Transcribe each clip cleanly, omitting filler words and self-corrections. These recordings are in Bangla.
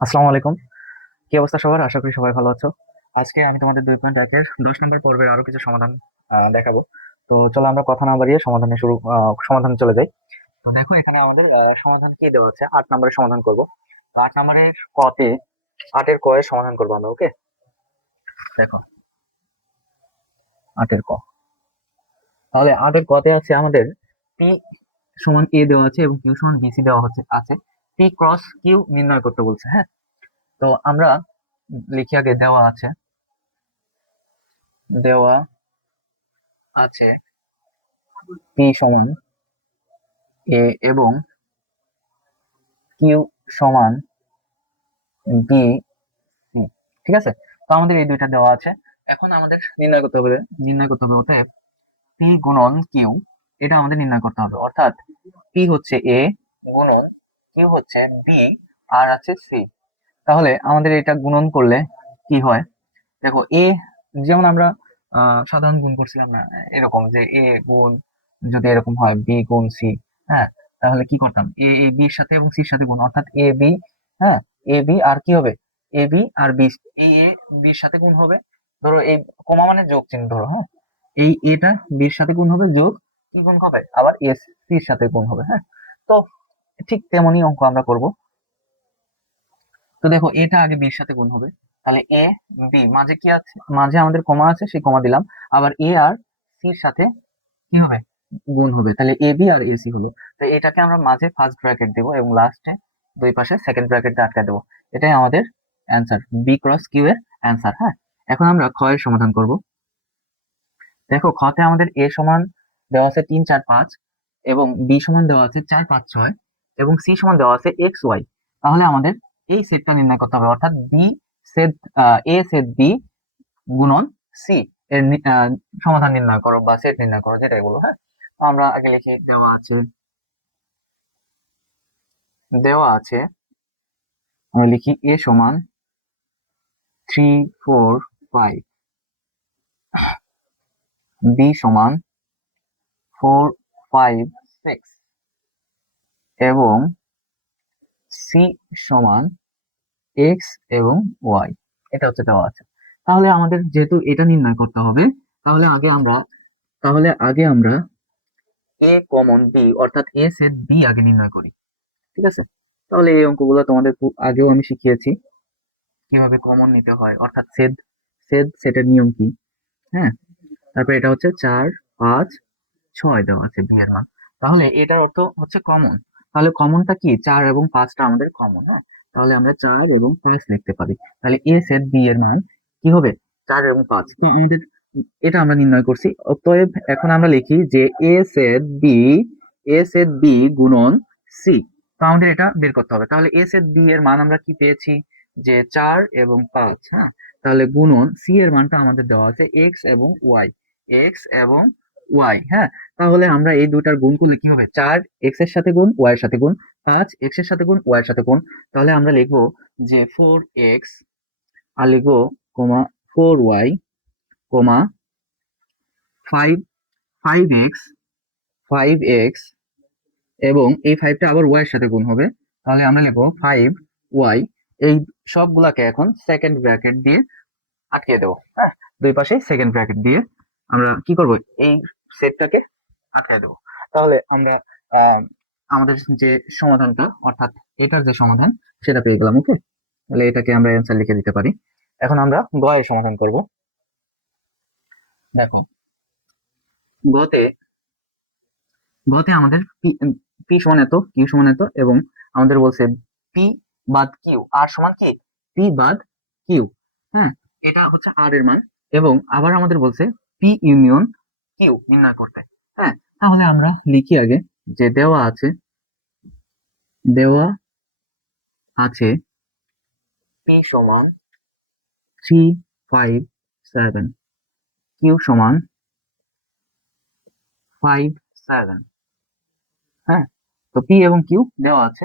আসসালামু আলাইকুম। কি অবস্থা সবার? আশা করি সবাই ভালো আছো। আজকে আমি তোমাদের 2.1-এর 10 নম্বর পর্বের আরো কিছু সমাধান দেখাবো। তো চলো আমরা কথা না বাড়িয়ে সমাধানে চলে যাই। তো দেখো এখানে আমাদের সমাধান কি দেওয়া আছে, 8 নম্বরের সমাধান করব। তো 8 নম্বরের কতে, 8-এর ক এর সমাধান করবো আমরা। ওকে, দেখো 8-এর ক। তাহলে 8-এর কতে আছে আমাদের পি সমান এ দেওয়া আছে এবং কিউ সমান বিসি দেওয়া আছে। পি ক্রস কিউ নির্ণয় করতে বলছে। হ্যাঁ, তো আমরা লিখি আগে। দেওয়া আছে পি সমান এ এবং কিউ সমান বি সি। ঠিক আছে, তো আমাদের এই দুইটা দেওয়া আছে। এখন আমাদের নির্ণয় করতে হবে অতএব পি গুণন কিউ, এটা আমাদের নির্ণয় করতে হবে। অর্থাৎ পি হচ্ছে এ গুণন কিউ হচ্ছে বি আর আছে সি। তাহলে আমাদের এটা গুণন করলে কি হয়, দেখো এ, যেমন আমরা সাধারণ গুণ করছিলাম না, এরকম যে এ গুণ, যদি এরকম হয় বি গুণ সি। হ্যাঁ, তাহলে কি করতাম, এ বির সাথে এবং সির সাথে গুণ, অর্থাৎ এ বি। হ্যাঁ, এ বি আর কি হবে, এ বি আর বি, এই এ বির সাথে গুণ হবে। ধরো এই কমা মানে যোগ চিহ্ন, ধরো হ্যাঁ, এই এটা বির সাথে গুণ হবে, যোগ কি গুণ হবে, আবার এস সির সাথে গুণ হবে। হ্যাঁ, তো ঠিক তেমনই অঙ্ক আমরা করব। তো দেখো এটা আগে বির সাথে গুণ হবে, তাহলে এ বি, মাঝে কি আছে, মাঝে আমাদের কমা আছে, সেই কমা দিলাম। আবার এ আর সির সাথে কি হবে, গুণ হবে। তাহলে এ বি আর এসি হলো। তো এটাকে আমরা মাঝে ফার্স্ট ব্র্যাকেট দেবো এবং লাস্টে দুই পাশে সেকেন্ড ব্র্যাকেট দিয়ে আটকে দেবো। এটাই আমাদের অ্যান্সার, বি ক্রস কিউ এর অ্যান্সার। হ্যাঁ, এখন আমরা খ এর সমাধান করব। দেখো খতে আমাদের এ সমান দেওয়া আছে 3 4 5, এবং বি সমান দেওয়া আছে 4 5 6, এবং সি সমান দেওয়া আছে এক্স ওয়াই। তাহলে আমাদের এই সেটটা নির্ণয় করতে হবে, অর্থাৎ বি সেট এ সেট বি গুণন সি এর সমাধান নির্ণয় করো বা সেট নির্ণয় করো, যেটাই বলো। হ্যাঁ, তো আমরা আগে লিখি। দেওয়া আছে আমরা লিখি এ সমান 3 4 5, বি সমান 4 5 6, এবং সি সমান এক্স এবং ওয়াই। এটা হচ্ছে দেওয়া আছে। তাহলে আমাদের যেহেতু এটা নির্ণয় করতে হবে, তাহলে আগে আমরা এ কমন বি, অর্থাৎ এ সেট বি আগে নির্ণয় করি। ঠিক আছে, তাহলে এই অঙ্কগুলো তোমাদের খুব আগেও আমি শিখিয়েছি কিভাবে কমন নিতে হয়, অর্থাৎ সেটের নিয়ম কি। হ্যাঁ, তারপরে এটা হচ্ছে 4 5 6 দেওয়া আছে বি এর মান। তাহলে এটার অর্থ হচ্ছে কমন। তাহলে কমনটা কি, 4 এবং 5টা আমাদের কমন। হ্যাঁ, তাহলে আমরা 4 এবং 5 লিখতে পারি। তাহলে এ সেট বি এর মান কি হবে, 4 এবং 5। তো আমাদের এটা আমরা নির্ণয় করছি। অতএব এখন আমরা লিখি যে এ সেট বি গুণন সি। তো আমাদের এটা বের করতে হবে। তাহলে এ সেট বি এর মান আমরা কি পেয়েছি, যে 4 এবং 5। হ্যাঁ, তাহলে গুণন সি এর মানটা আমাদের দেওয়া আছে এক্স এবং ওয়াই। হ্যাঁ, তাহলে আমরা এই দুটার গুণ করলে কি হবে, 4 এক্স এর সাথে গুণ ওয়াই এর সাথে গুণ, 5 এক্স এর সাথে গুণ ওয়াই এর সাথে গুণ। তাহলে আমরা লিখবো যে 4 এক্স, আর লিখবো কমা 4 ওয়াই, কমা 5 5 এক্স এবং এই 5টা আবার ওয়াই এর সাথে গুণ হবে। তাহলে আমরা লিখবো 5 ওয়াই। এই সবগুলাকে এখন সেকেন্ড ব্র্যাকেট দিয়ে আটকে দেবো। হ্যাঁ, দুই পাশে সেকেন্ড ব্র্যাকেট দিয়ে আমরা কি করব, এই সেটটাকে আটকে দেবো। তাহলে আমরা আহ, আমাদের যে সমাধানটা, অর্থাৎ এটার যে সমাধান, সেটা পেয়ে গেলাম। ওকে, তাহলে এটাকে আমরা অ্যান্সার লিখে দিতে পারি। এখন আমরা গ এর সমাধান করব। দেখো গতে গতে আমাদের পি সমান এত, কিউ সমান এত, এবং আমাদের বলছে পি বাদ কিউ, আর সমান কি, পি বাদ কিউ। হ্যাঁ, এটা হচ্ছে আর এর মান, এবং আবার আমাদের বলছে পি ইউনিয়ন কিউ নির্ণয় করতে। হ্যাঁ, তাহলে আমরা লিখি আগে যে দেওয়া আছে পি সমান 3 5 7, কিউ সমান 5 7। হ্যাঁ, তো পি এবং কিউ দেওয়া আছে।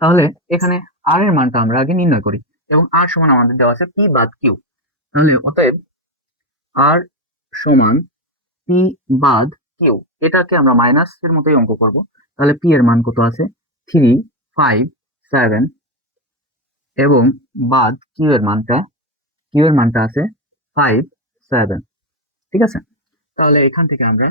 তাহলে এখানে আর এর মানটা আমরা আগে নির্ণয় করি, এবং আর সমান আমাদের দেওয়া আছে পি বাদ কিউ। তাহলে অতএব আর সমান পি বাদ কিউ, এটাকে আমরা মাইনাস এর মতোই অঙ্ক করব। তাহলে পি এর মান কত আছে, 3 5 7, এবং বাদ কিউ এর মানটা আছে 5 7। ঠিক আছে, তাহলে এখান থেকে আমরা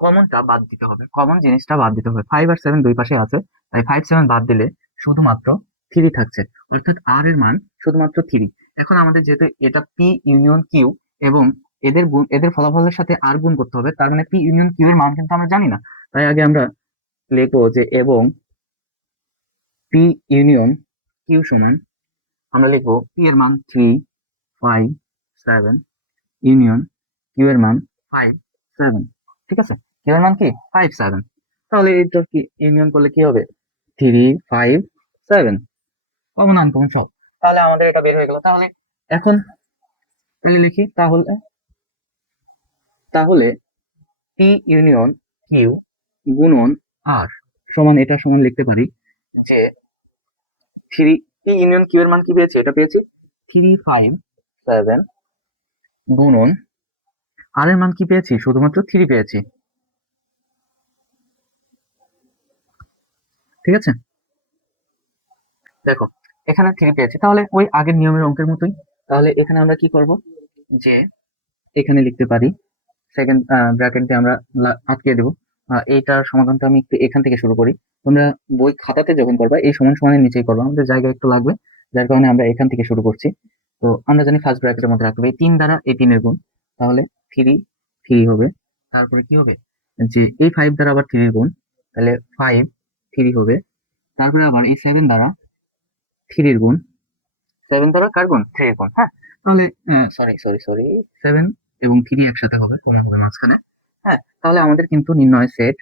কমনটা বাদ দিতে হবে, কমন জিনিসটা বাদ দিতে হবে। 5 আর 7 দুই পাশে আছে, তাই 5 7 বাদ দিলে শুধুমাত্র 3 থাকছে, অর্থাৎ আর এর মান শুধুমাত্র 3। এখন আমাদের যেহেতু এটা পি ইউনিয়ন কিউ এবং এদের ফলাফলের সাথে আর গুণ করতে হবে, তার মানে পি ইউনিয়ন কিউ এর মান কিন্তু আমরা জানি না। তাই আগে আমরা লিখবো যে এবং পি ইউনিয়ন কিউ সমান, আমরা লিখবো পি এর মান 3 5 7 ইউনিয়ন কিউ এর মান 5 7। ঠিক আছে, কিউ এর মান কি 5 7, তাহলে এটা কি ইউনিয়ন করলে কি হবে 3 5 7, কমন আনকমন সব। তাহলে আমাদের এটা বের হয়ে গেল। তাহলে এখন তাহলে লিখি, তাহলে তাহলে পি ইউনিয়ন কিউ গুণন আর সমান, এটা সমান লিখতে পারি যে থ্রি, পি ইউনিয়ন কিউ এর মান কি পেয়েছি, এটা পেয়েছি 3 5 7 গুণন আর এর মান কি পেয়েছি, শুধুমাত্র 3 পেয়েছি। ঠিক আছে, দেখো এখানে 3 পেয়েছি, তাহলে ওই আগের নিয়মের অঙ্কের মতোই। তাহলে এখানে আমরা কি করব, যে এখানে লিখতে পারি সেকেন্ড ব্র্যাকেট দিয়ে আমরা আটকে দেবো। এইটার সমাধানটা আমি একটু এখান থেকে শুরু করি। তোমরা বই খাতাতে যখন করবা এই সমান সমানের নিচেই করবা, আমাদের জায়গা একটু লাগবে, যার কারণে আমরা এখান থেকে শুরু করছি। তো আমরা জানি ফার্স্ট ব্র্যাকেটের মধ্যে রাখতে হবে এই 3 দ্বারা এই 3 এর গুণ, তাহলে 3 হবে। তারপরে কি হবে, যে এই 5 দ্বারা আবার 3 এর গুণ, তাহলে 5 3 হবে। তারপরে আবার এই 7 দ্বারা 3 এর গুণ, 7 দ্বারা কার গুণ, 3 এর গুণ। হ্যাঁ, তাহলে সরি সরি সরি 7 এবং 3 একসাথে হবে, কমা হবে মাঝখানে। হ্যাঁ, তাহলে আমাদের কিন্তু সেট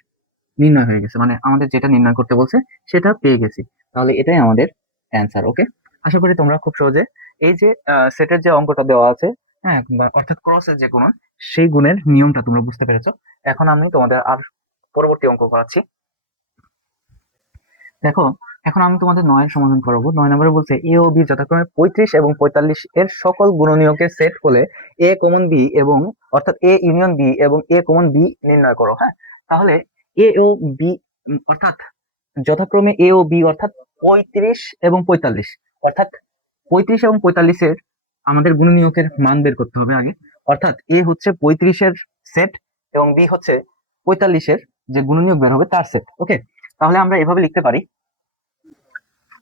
নির্ণয় হয়ে গেছে, মানে আমাদের যেটা নির্ণয় করতে বলছে সেটা পেয়ে গেছি। তাহলে এটাই আমাদের অ্যান্সার। ওকে, আশা করি তোমরা খুব সহজে এই যে সেটের যে অঙ্কটা দেওয়া আছে, হ্যাঁ, অর্থাৎ ক্রসের যে গুণন, সেই গুণের নিয়মটা তোমরা বুঝতে পেরেছো। এখন আমি তোমাদের আর পরবর্তী অঙ্ক করাচ্ছি। দেখো, এখন আমি তোমাদের 9 এর সমাধান করাবো। 9 নম্বরে বলছে এ ও বি যথাক্রমে 35 এবং 45 এর সকল গুণনীয়কের সেট হলে এ কমন বি এবং, অর্থাৎ এ ইউনিয়ন বি এবং এ কমন বি নির্ণয় করো। হ্যাঁ, তাহলে এ ও বি অর্থাৎ যথাক্রমে এ ও বি অর্থাৎ 35 এবং 45, অর্থাৎ 35 এবং 45 এর আমাদের গুণনীয়কের মান বের করতে হবে আগে। অর্থাৎ এ হচ্ছে 35 এর সেট এবং বি হচ্ছে 45 এর যে গুণনীয়ক বের হবে তার সেট। ওকে, তাহলে আমরা এভাবে লিখতে পারি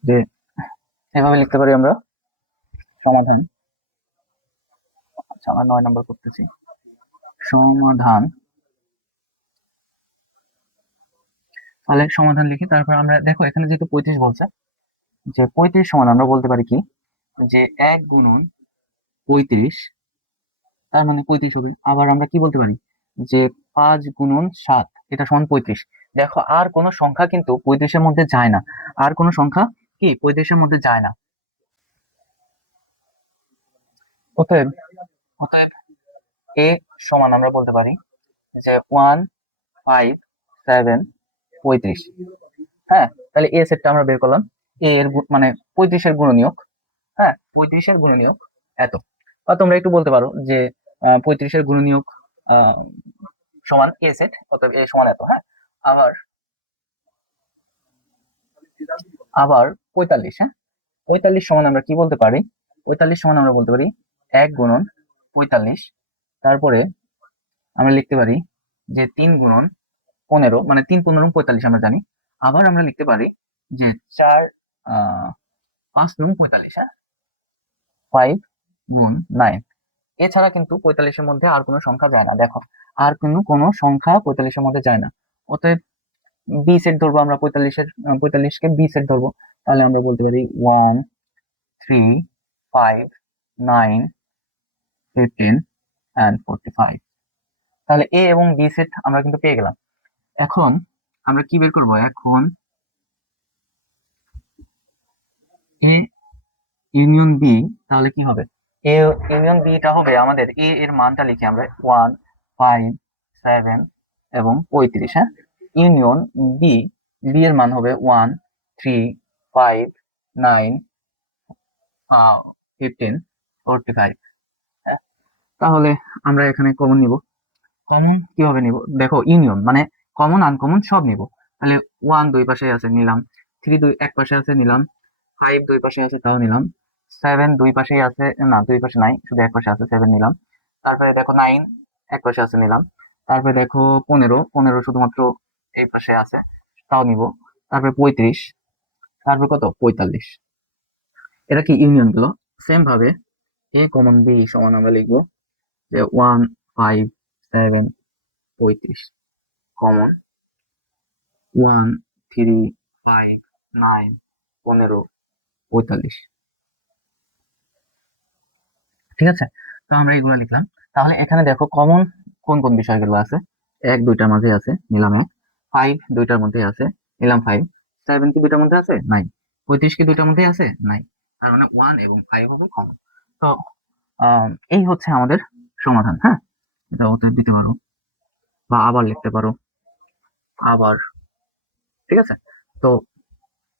যে, এভাবে লিখতে পারি আমরা সমাধান। আচ্ছা, আমরা 9 নম্বর করতেছি সমাধান। তাহলে সমাধান লিখি, তারপর আমরা দেখো এখানে যেহেতু 35 বলছে, যে 35 সমান আমরা বলতে পারি কি, যে 1 গুণন 35, তার মানে 35 হবে। আবার আমরা কি বলতে পারি, যে 5 গুণন 7 এটা সমান 35। দেখো আর কোনো সংখ্যা কিন্তু 35 এর মধ্যে যায় না, আর কোনো সংখ্যা কি 35 এর মধ্যে যায় না। অতএব অতএব এ সমান আমরা বলতে পারি যে 1 5 7 35। হ্যাঁ, তাহলে এ সেটটা আমরা বের করলাম। এ এর মানে 35 এর গুণনীয়ক। হ্যাঁ, 35 এর গুণনীয়ক এত। বা তোমরা একটু বলতে পারো যে 35 এর গুণনীয়ক আহ, সমান এ সেট, অতএব এ সমান এত। হ্যাঁ, আবার আবার 45, হ্যাঁ, 45 সমান আমরা কি বলতে পারি, 45 সমান আমরা বলতে পারি 1 গুণন 45। তারপরে আমরা লিখতে পারি যে 3 গুণন 15, মানে 3 15 45 আমরা জানি। আবার আমরা লিখতে পারি যে 4 5 45, হ্যাঁ, 5 গুণ 9। এছাড়া কিন্তু 45 এর মধ্যে আর কোনো সংখ্যা যায় না। দেখো আর কোনো সংখ্যা 45 এর মধ্যে যায় না। অতএব বি সেট ধরবো আমরা, 45 কে বি সেট ধরবো। তাহলে আমরা বলতে পারি 1 3 5 9 15 and 45। তাহলে এ এবং বি সেট আমরা কিন্তু পেয়ে গেলাম। এখন আমরা কি বের করবো, এখন এ ইউনিয়ন বি, তাহলে কি হবে, এ ইউনিয়ন বিটা হবে আমাদের এ এর মানটা লিখি আমরা 1 5 7 এবং 35। হ্যাঁ, ইউনিয়ন বি, বি এর মান হবে 1 3 5 9 15 45। হ্যাঁ, তাহলে আমরা এখানে কমন নিব। কমন কিভাবে নিব, দেখো ইউনিয়ন মানে কমন আনকমন সব নিব। তাহলে 1 দুই পাশে আছে নিলাম, 3 দুই এক পাশে আছে নিলাম, 5 দুই পাশে আছে তাও নিলাম, 7 দুই পাশেই আছে, না দুই পাশে নাই, শুধু এক পাশে আছে, 7 নিলাম। তারপরে দেখো 9 এক পাশে আছে, নিলাম। তারপরে দেখো 15, 15 শুধুমাত্র এই পাশে আছে, তাও নিব। তারপরে 35, তারপরে কত, 45। এটা কি ইউনিয়ন গুলো। সেম ভাবে এ কমন বি সমান আমরা লিখবো যে 1, 5, 7, 35 কমন 1, 3, 5, 9, 15, 45। ঠিক আছে, তো আমরা এগুলো লিখলাম। তাহলে এখানে দেখো কমন কোন কোন বিষয়গুলো আছে। এক দুইটার মাঝে আছে, নিলাম এক। 5 দুইটার মধ্যে আছে, নিলাম 5। 7 কি দুইটার মধ্যে আছে, নাই। 35 কি দুইটার মধ্যে আছে, নাই। তার মানে 1 এবং 5 হবে কমন। তো এই হচ্ছে আমাদের সমাধান। হ্যাঁ, এটা অতএব দিতে পারো বা আবার লিখতে পারো, আবার। ঠিক আছে, তো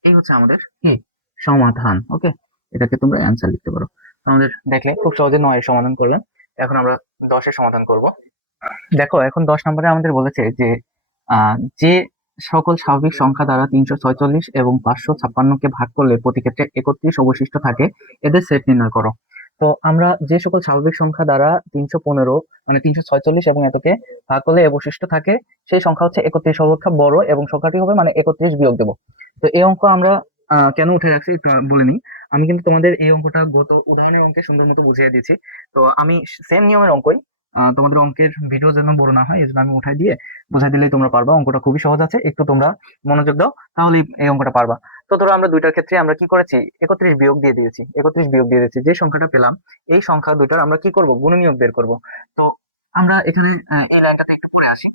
এই হচ্ছে আমাদের কি সমাধান। ওকে, এটাকে তোমরা অ্যান্সার লিখতে পারো। আমাদের দেখলে খুব সহজে 9 এর সমাধান করলাম। এখন আমরা 10 এর সমাধান করব। দেখো এখন 10 নম্বরে আমাদের বলেছে যে যে সকল স্বাভাবিক সংখ্যা দ্বারা 346 এবং 556 কে ভাগ করলে প্রতি ক্ষেত্রে 31 অবশিষ্ট থাকে, এদের সেট নির্ণয় করো। তো আমরা যে সকল স্বাভাবিক সংখ্যা দ্বারা 315 মানে 346 এবং এতকে ভাগ করলে অবশিষ্ট থাকে, সেই সংখ্যা হচ্ছে 31 অপেক্ষা বড় এবং সংখ্যাটি হবে মানে 31 বিয়োগ দেবো। তো এই অঙ্ক আমরা কেন উঠে রাখছি একটু বলে নিই। আমি কিন্তু তোমাদের এই অঙ্কটা গত উদাহরণের অঙ্কে সুন্দর মতো বুঝিয়ে দিয়েছি। তো আমি সেম নিয়মের অঙ্কই, তোমাদের অঙ্কের ভিডিও যেন বড় না হয় এই জন্য আমি উঠাই দিয়ে বুঝাই দিলেই তোমরা পারবা। অঙ্কটা খুবই সহজ আছে, একটু তোমরা মনোযোগ দাও তাহলে এই অঙ্কটা পারবা। তো ধরো আমরা দুইটার ক্ষেত্রে আমরা কি করেছি, 31 বিয়োগ দিয়ে দিয়েছি, 31 বিয়োগ দিয়ে দিয়েছি। যে সংখ্যাটা পেলাম এই সংখ্যা দুইটার আমরা কি করব, গুণনীয়ক বের করব। তো আমরা এখানে এই লাইনটাতে একটু পড়ে আসি।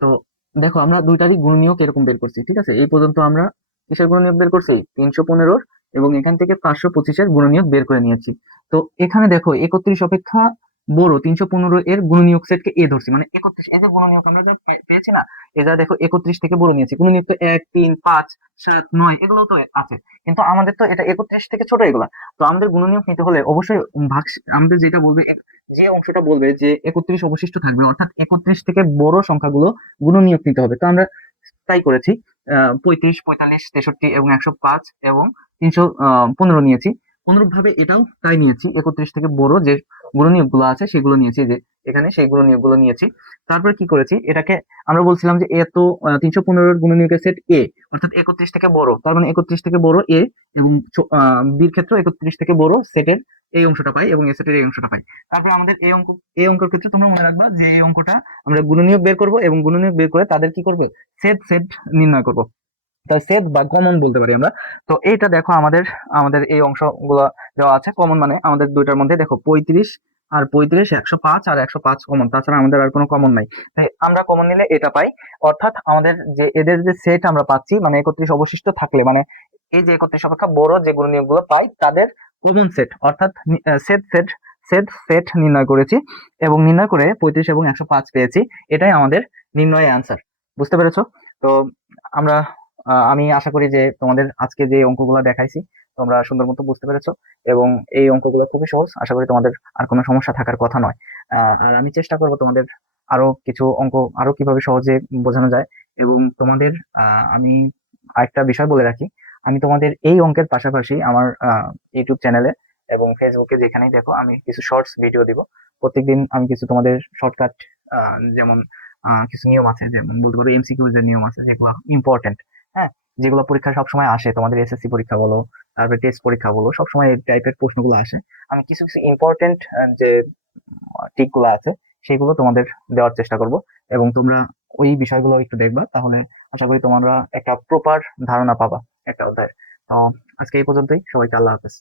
তো দেখো আমরা দুইটারই গুণনীয়ক এরকম বের করছি। ঠিক আছে, এই পর্যন্ত আমরা কিসের গুণনীয়ক বের করছি, 315 এবং এখান থেকে 525-এর গুণনীয়ক বের করে নিয়েছি। তো এখানে দেখো 31 অপেক্ষা বড় 315 এর গুণনীয়ক সেটকে এ ধরছি, মানে 31 এই যে গুণনীয়ক আমরা যা পেয়েছি না, এ যা দেখো 31 থেকে বড় নিয়েছি। গুণনীয়ক তো 1, 3, 5, 7, 9 এগুলো তো আছে, কিন্তু আমাদের তো এটা 31 থেকে ছোট এগুলা। তো আমাদের গুণনীয়ক নিতে হলে অবশ্যই ভাগ, আমাদের যেটা বলবে যে অংশটা বলবে যে 31 অবশিষ্ট থাকবে, অর্থাৎ 31 থেকে বড় সংখ্যাগুলো গুণনীয়ক নিতে হবে। তো আমরা তাই করেছি। 35, 45, 63 এবং 105 এবং 315 নিয়েছি। অনুরূপ ভাবে এটাও তাই নিয়েছি, 31 থেকে বড় যে গুণনীয়ক গুলো আছে সেগুলো নিয়েছি, যে এখানে সেই গুণনীয়ক গুলো নিয়েছি। তারপরে কি করেছি, এটাকে আমরা বলছিলাম যে এত 315 গুণনীয়কের সেট এ, অর্থাৎ 31 থেকে বড়, তার মানে 31 থেকে বড় এ এবং বির ক্ষেত্রে 31 থেকে বড় সেটের এই অংশটা পাই এবং এ সেটের এই অংশটা পাই। তারপরে আমাদের এই অঙ্কের ক্ষেত্রে তোমরা মনে রাখবা যে এই অঙ্কটা আমরা গুণনীয়ক বের করব এবং গুণনীয়ক বের করে তাদের কি করবে, সেট সেট নির্ণয় করব। তাই সেট বা কমন বলতে পারি আমরা। তো এইটা দেখো আমাদের আমাদের এই অংশগুলো দেওয়া আছে কমন, মানে আমাদের দুইটার মধ্যে দেখো 35 আর 35, 105 আর 105 কমন, তাছাড়া আমাদের আর কোনো কমন নাই। তাই আমরা কমন নিলে এটা পাই, অর্থাৎ আমাদের যে এদের যে সেট আমরা পাচ্ছি মানে 31 অবশিষ্ট থাকলে, মানে এই যে 31 অপেক্ষা বড় যে গুণনীয়ক গুলো পাই তাদের কমন সেট, অর্থাৎ সেট সেট সেট সেট নির্ণয় করেছি এবং নির্ণয় করে 35 এবং 105 পেয়েছি। এটাই আমাদের নির্ণয় অ্যান্সার। বুঝতে পেরেছো? তো আমরা আমি আশা করি যে তোমাদের আজকে যে অঙ্কগুলো দেখাইছি তোমরা সুন্দর মতো বুঝতে পেরেছো এবং এই অঙ্কগুলো খুবই সহজ। আশা করি তোমাদের আর কোনো সমস্যা থাকার কথা নয়। আর আমি চেষ্টা করব তোমাদের আরো কিছু অঙ্ক আরো কিভাবে সহজে বোঝানো যায়। এবং তোমাদের আমি আরেকটা বিষয় বলে রাখি, আমি তোমাদের এই অঙ্কের পাশাপাশি আমার ইউটিউব চ্যানেলে এবং ফেসবুকে যেখানেই দেখো আমি কিছু শর্টস ভিডিও দিব। প্রত্যেকদিন আমি কিছু তোমাদের শর্টকাট, যেমন কিছু নিয়ম আছে, যেমন বলতে পারো এমসিকিউ যে নিয়ম আছে যেগুলো ইম্পর্টেন্ট, হ্যাঁ, যেগুলো পরীক্ষায় সবসময় আসে, তোমাদের এসএসসি পরীক্ষা বলো তারপরে টেস্ট পরীক্ষা বলো, সবসময় এই টাইপের প্রশ্নগুলো আসে। আমি কিছু কিছু ইম্পর্টেন্ট যে ট্রিক গুলো আছে সেগুলো তোমাদের দেওয়ার চেষ্টা করব এবং তোমরা ওই বিষয়গুলো একটু দেখবা, তাহলে আশা করি তোমরা একটা প্রপার ধারণা পাবা একটা অধ্যায়ের। তো আজকে এই পর্যন্তই, সবাইকে আল্লাহ হাফেজ।